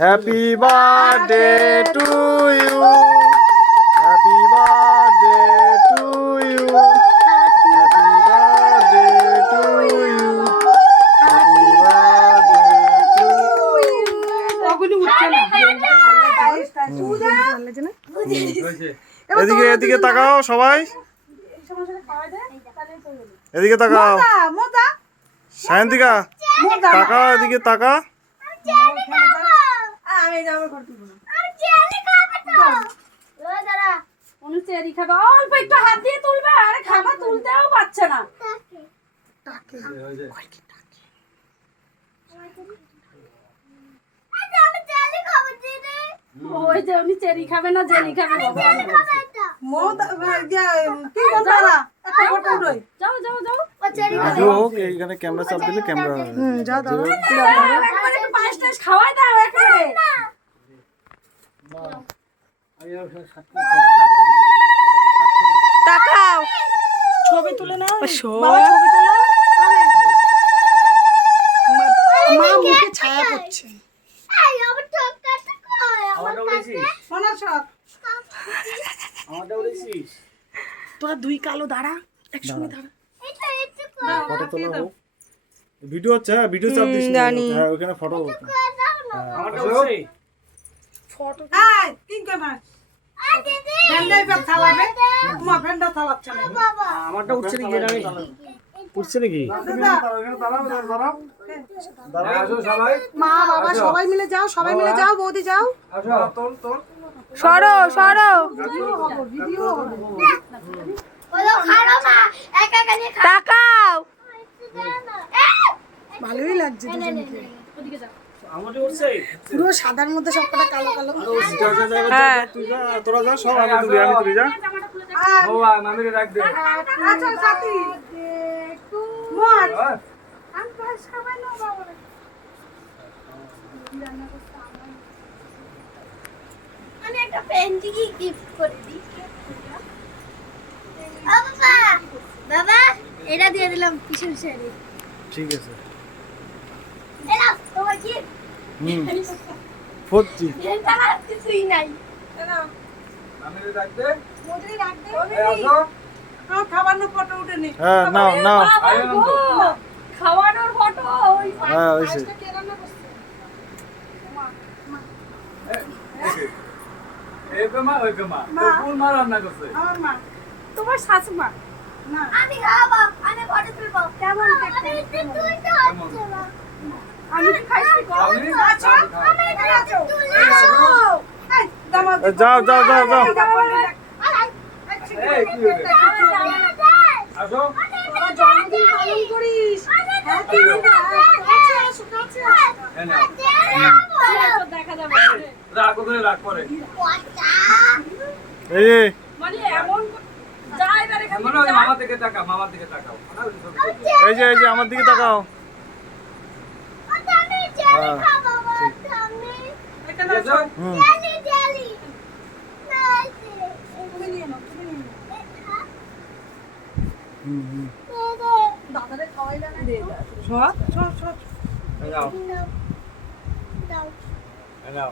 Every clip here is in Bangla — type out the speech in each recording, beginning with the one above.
Happy birthday to you, happy birthday to you, happy birthday to you, happy birthday to you. এদিকে এদিকে তাকাও সবাই, এদিকে তাকাও সায়ন্তিকা, তাকাও এদিকে তাকা। চেরি খাবে, অল্প একটু হাত দিয়ে তুলবে, আরে খাবার তুলতেও পারছে না। ওই যে উনি চেরি খাবে না জেলি খাবে। যাও যাও যাও, এইখানে ক্যামেরা চাপ দিলে ক্যামেরা পায়েস টায়েস খাওয়াই দাও একেবারে। তাকাও, ছবি তুলে নাও, বাবা ছবি তুলে নাও। মা মুখে ছায়া পড়ছে। তোরা দুই কালো দাঁড়া, একসঙ্গে দাঁড়া। ফটো তোলা হোক, ভিডিও হচ্ছে, হ্যাঁ ভিডিও চাপ দিস না, হ্যাঁ ওখানে ফটো হোক। ফটো আমারটা উঠছে নাকি? উঠছে নাকি? মা বাবা সবাই মিলে যাও, সবাই মিলে যাও, বৌদি যাও। সরো সরো, তাকাও। ভালোই লাগছে দুজনকে। পুরো সাদার মধ্যে সবকটা কালো কালো। হ্যাঁ তোরা যা, সব আমি তুলি, আমি তুলি, যা। আচ্ছা সাথী আমি একটা পেন্টি গিফট করে দিই। বাবা এটা দিয়ে দিলাম কিসের শাড়ি। ঠিক আছে, এলা তোমার কি ফোর্টি এটা কিছুই নাই। খাবানোর ফটো উঠে নি। হ্যাঁ নাও নাও, খাওয়ানোর ফটো। হ্যাঁ হয়েছে। আমার মা, তোমার শাশুমা। না আমি খাবো, আমি ফটো তুলবো। কেমন দেখতে? তুই তো হচ্ছে না। আমি কি খাইছি কম? আচ্ছা আমি এটা তুলে যাও যাও যাও যাও, জন্মদিন পালন করিস। হ্যাপি দেখা যাবে। এই যে মানে এমন যাই বারে এই যে এই যে আমার দিকে তাকাও। হুম হুম হুম, দাদারে খাওয়াই না দে দাও।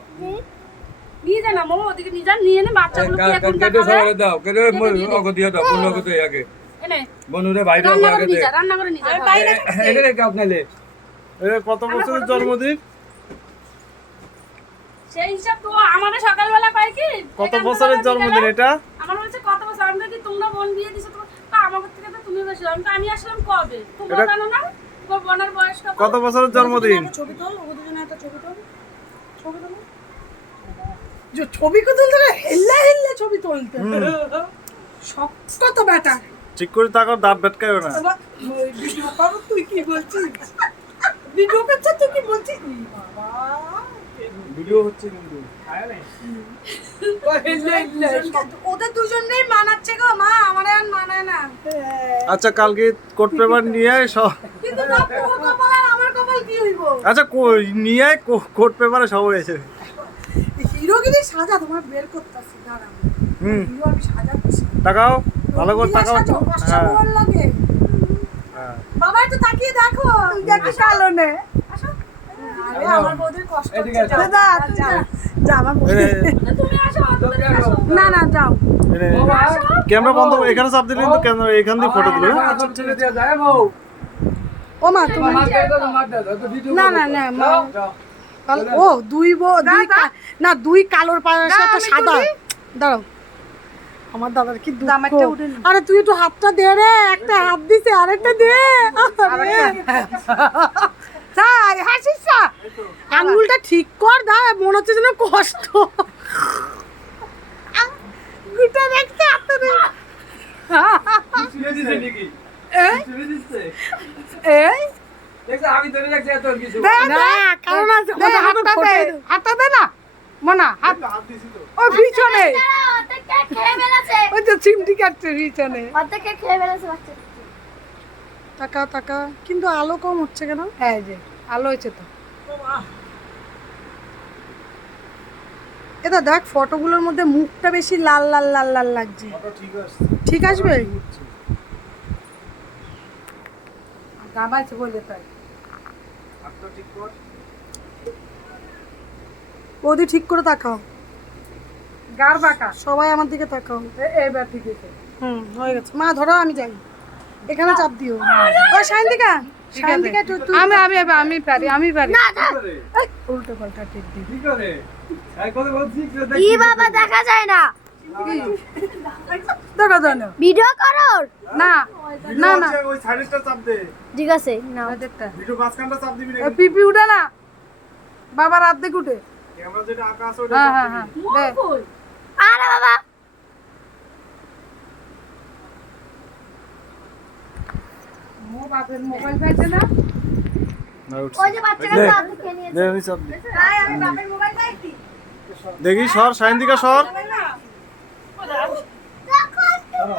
নিয়ে যা না মোমো, ওদিকে নিয়ে যা, নিয়ে নে বাচ্চাগুলো কি এখন কেটে সবাই দাও, কেটে অগ দিয়ে দাও, কোন অগ দিয়ে আগে এনে বনুরে বাইরে রান্না আগে করে দে। নিয়ে যা, রান্না করে নিয়ে যা। বাইরে এটা রেখে আপনালে এ কত বছরের জন্মদিন? সেই হিসাব তো আমাদের সকালবেলা পাই কি কত বছরের জন্মদিন এটা? আমার বলছে কত বছর, আমি কি তোমরা বোন বিয়ে দিছো, তো আমার থেকে তো তুমি বেশি। আমি আসলাম কবে, তোমরা এটা- জানো না তোমার বোনের বয়স কত? কত বছরের জন্মদিন? ছবি তোল, ওদের জন্য একটা ছবি তোল, ছবি তোল। যে ছবি কত তুলতে হেল্লা হেল্লা ছবি তুলতে সব কত বেটা। ঠিক করে তাকাও, দাঁত বেটকায়ও না। ভিডিও করো, তুই কি বলছিস? ভিডিও করছিস তুই কি বলছিস? বাবা ভিডিও হচ্ছে কিন্তু। ওদের দুজনেই মানাচ্ছে গো মা, আমারে আর মানায় না। আচ্ছা কালকে কোট পেপার নিয়ে আয় সব। কিন্তু না তোর কপাল আর আমার কপাল কি হইব? আচ্ছা নিয়ে আয়, কোট পেপারে সব হয়েছে। হিরোগিরি সাজা তোমার বের করতেছি, দাঁড়াও। হুম হিরো আমি সাজাচ্ছি। তাকাও, ভালো করে তাকাও। হ্যাঁ ভালো লাগে। হ্যাঁ বাবা একটু তাকিয়ে দেখো, তুমি দেখি কালো নে। আসো আরে আমার বৌদির কষ্ট এদিকে হচ্ছে আসো। দাদা যা আমার বৌদি তুমি আসো তুমি আসো না না যাও ক্যামেরা বন্ধ এখানে চাপ দিলে কিন্তু ক্যামেরা এখান দিয়ে ফটো তুলে সব ছেড়ে দিয়ে যায় বউ ও মা তুমি মার দিয়ে দাও মার দিয়ে দাও তো ভিডিও না, না, না, মা। ও দুই না দুই কালোর পাশে একটা সাদা দাঁড়াও আমার দাদার কি দুঃখ আরে তুই একটু হাতটা দে রে একটা হাত দিছে আরেকটা দে আরে। তাই হাসিস না আঙ্গুলটা ঠিক কর দা মনে হচ্ছে যেন কষ্ট গুটা দেখতে হাতটা দে ছেড়ে দিছে নাকি এই ছেড়ে দিছে এই দেখছ আমি ধরে রাখছি এত কিছু না কারণ আছে ওটা হাতটা দে না মনা হাত হাত দিছি তো ও পিছনে অর্ধেকটা খেয়ে ফেলেছে ওই যে চিমটি কাটছে পিছনে অর্ধেকটা খেয়ে ফেলেছে বাচ্চা টাকা টাকা কিন্তু আলো কম হচ্ছে কেন হ্যাঁ যে আলো হয়েছে তো এটা দেখ ফটোগুলোর মধ্যে মুখটা বেশি লাল লাল লাল লাল লাগছে ফটো ঠিক আছে ঠিক আসবে গাবাইছে বলে তাই হাতটা ঠিক কর ওদি ঠিক করে তাকাও গার বাঁকা সবাই আমার দিকে তাকাও এইবার ঠিক আছে হয়ে গেছে মা ধরো আমি যাই এখানে চাপ দিও ও শান্তিকা শান্তিকা আমি পারি উল্টো পাল্টা টিপ দিই কি করে এই কথা বলছি ই বাবা দেখা যায় না দেখো জানো ভিডিও করো না না না ওই সাইডেরটা চাপ দে ঠিক আছে না দেখটা ভিডিও মাঝখানটা চাপ দিবি না পিপি উঠে না বাবার অর্ধেক উঠে ক্যামেরা যেটা আঁকা আছে ওটা হ্যাঁ চাপ হ্যাঁ দিবি। হ্যাঁ দে। আরে বাবা ও বাপের মোবাইল পাইছে না না, উঠছে। ওই যে বাচ্চাটা নে, দাঁত খেয়ে নিয়েছে নে, আমি চাপ দিই। তাই আমি বাপের মোবাইল পাইছি দেখি সর সাইন দিকে সর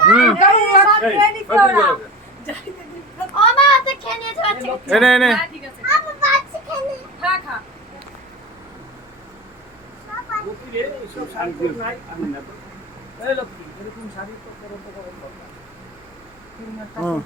হুম ও মা অর্ধেক খেয়ে নিয়েছে বাচ্চা এনে এনে আমার বাচ্চা খেয়ে নিয়েছে খা খা হুম